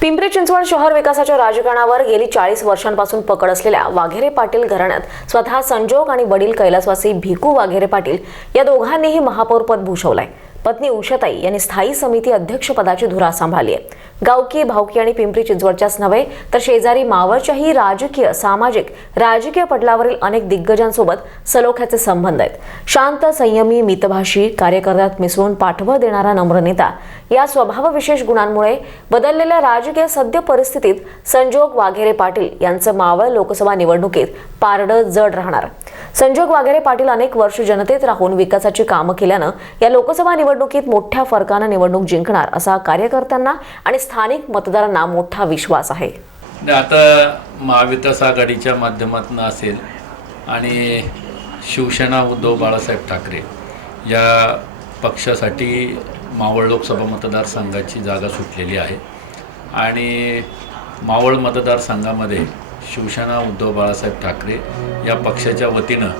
पिंपरी चिंचवड शहर विकासाच्या राजकारणावर गेली चाळीस वर्षांपासून पकड असलेल्या वाघेरे पाटील घराण्यात स्वतः संजोग आणि वडील कैलासवासी भिकू वाघेरे पाटील या दोघांनीही महापौरपद भूषवलंय. पत्नी उषाताई यांनी स्थायी समिती अध्यक्षपदाची धुरा सांभाळली आहे. गावकी भावकी आणि पिंपरी चिंचवडच्याच नव्हे तर शेजारी मावळच्याही राजकीय सामाजिक राजकीय पटलावरील अनेक दिग्गजांसोबत सलोख्याचे संबंध आहेत. शांत संयमी मितभाषी कार्यकर्त्यात मिसळून पाठबळ देणारा नम्र नेता या स्वभावविशेष गुणांमुळे बदललेल्या राजकीय सद्य परिस्थितीत संजोग वाघेरे पाटील यांचं मावळ लोकसभा निवडणुकीत पारडं जड राहणार. संजोग वाघेरे पाटील अनेक वर्ष जनतेत राहून विकासाची कामं केल्यानं या लोकसभा निवडणुकीत मोठ्या फरकानं निवडणूक जिंकणार असा कार्यकर्त्यांना आणि स्थानिक मतदारांना मोठा विश्वास आहे. आता महाविकास आघाडीच्या माध्यमातून असेल आणि शिवसेना उद्धव बाळासाहेब ठाकरे या पक्षासाठी मावळ लोकसभा मतदारसंघाची जागा सुटलेली आहे. आणि मावळ मतदारसंघामध्ये शिवसेना उद्धव बाळासाहेब ठाकरे या पक्षाच्या वतीनं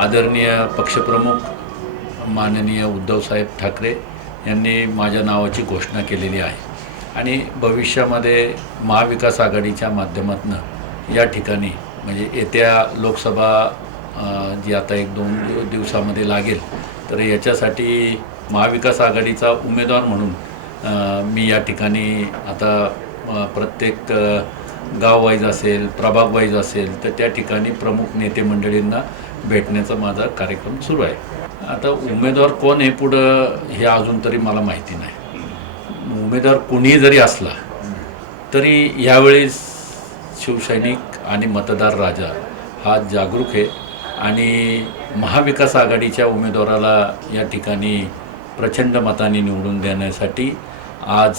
आदरणीय पक्षप्रमुख माननीय उद्धवसाहेब ठाकरे यांनी माझ्या नावाची घोषणा केलेली आहे. आणि भविष्यामध्ये महाविकास आघाडीच्या माध्यमातून या ठिकाणी म्हणजे येत्या लोकसभा जी आता एक दोन दिवसामध्ये लागेल तर याच्यासाठी महाविकास आघाडीचा उमेदवार म्हणून मी या ठिकाणी आता प्रत्येक गाव वाईज असेल प्रभाग वाईज असेल तर त्या ठिकाणी प्रमुख नेते मंडळींना भेटण्याचा माझा कार्यक्रम सुरू आहे. आता उमेदवार कोण आहे पुढं हे अजून तरी मला माहिती नाही. उमेदवार कुणीही जरी असला तरी यावेळेस शिवसैनिक आणि मतदार राजा हा जागरूक आहे. आणि महाविकास आघाडीच्या उमेदवाराला या ठिकाणी प्रचंड मताने निवडून देण्यासाठी आज